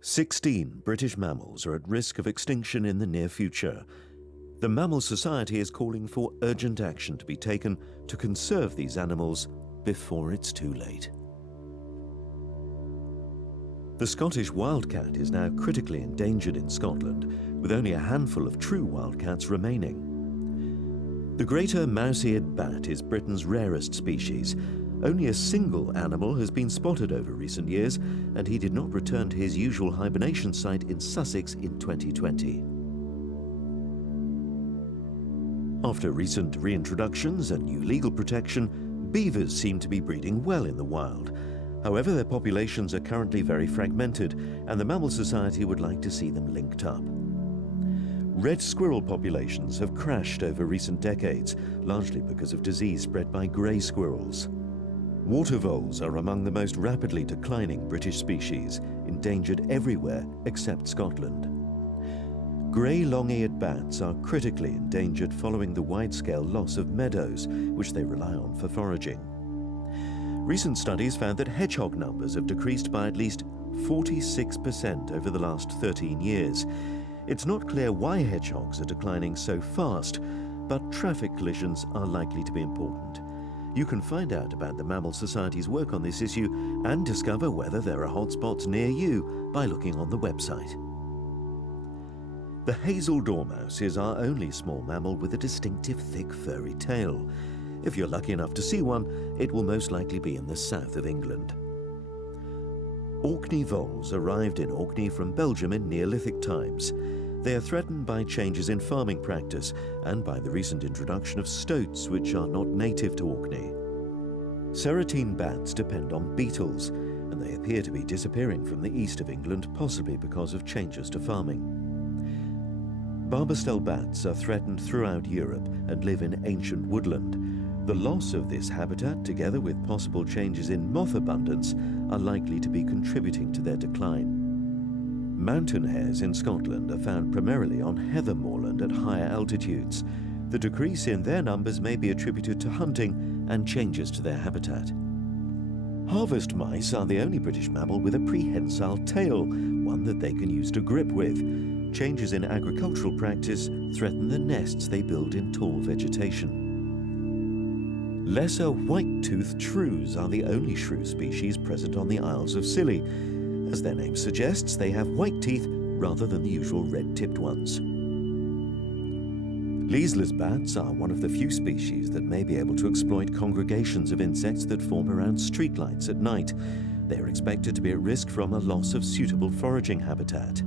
16 British mammals are at risk of extinction in the near future. The Mammal Society is calling for urgent action to be taken to conserve these animals before it's too late. The Scottish wildcat is now critically endangered in Scotland, with only a handful of true wildcats remaining. The greater mouse-eared bat is Britain's rarest species. Only a single animal has been spotted over recent years, and he did not return to his usual hibernation site in Sussex in 2020. After recent reintroductions and new legal protection, beavers seem to be breeding well in the wild. However, their populations are currently very fragmented, and the Mammal Society would like to see them linked up. Red squirrel populations have crashed over recent decades, largely because of disease spread by grey squirrels. Water voles are among the most rapidly declining British species, endangered everywhere except Scotland. Grey long-eared bats are critically endangered following the wide-scale loss of meadows, which they rely on for foraging. Recent studies found that hedgehog numbers have decreased by at least 46% over the last 13 years. It's not clear why hedgehogs are declining so fast, but traffic collisions are likely to be important. You can find out about the Mammal Society's work on this issue and discover whether there are hotspots near you by looking on the website. The Hazel dormouse is our only small mammal with a distinctive thick furry tail. If you're lucky enough to see one, it will most likely be in the south of England. Orkney voles arrived in Orkney from Belgium in Neolithic times. They are threatened by changes in farming practice and by the recent introduction of stoats, which are not native to Orkney. Serotine bats depend on beetles, and they appear to be disappearing from the east of England, possibly because of changes to farming. Barbastelle bats are threatened throughout Europe and live in ancient woodland. The loss of this habitat, together with possible changes in moth abundance, are likely to be contributing to their decline. Mountain hares in Scotland are found primarily on heather moorland at higher altitudes. The decrease in their numbers may be attributed to hunting and changes to their habitat. Harvest mice are the only British mammal with a prehensile tail, one that they can use to grip with. Changes in agricultural practice threaten the nests they build in tall vegetation. Lesser white-toothed shrews are the only shrew species present on the Isles of Scilly. As their name suggests, they have white teeth rather than the usual red-tipped ones. Leaseless bats are one of the few species that may be able to exploit congregations of insects that form around streetlights at night. They are expected to be at risk from a loss of suitable foraging habitat.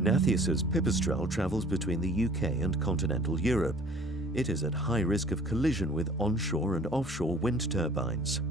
Nathusius pipistrelle travels between the UK and continental Europe. It is at high risk of collision with onshore and offshore wind turbines.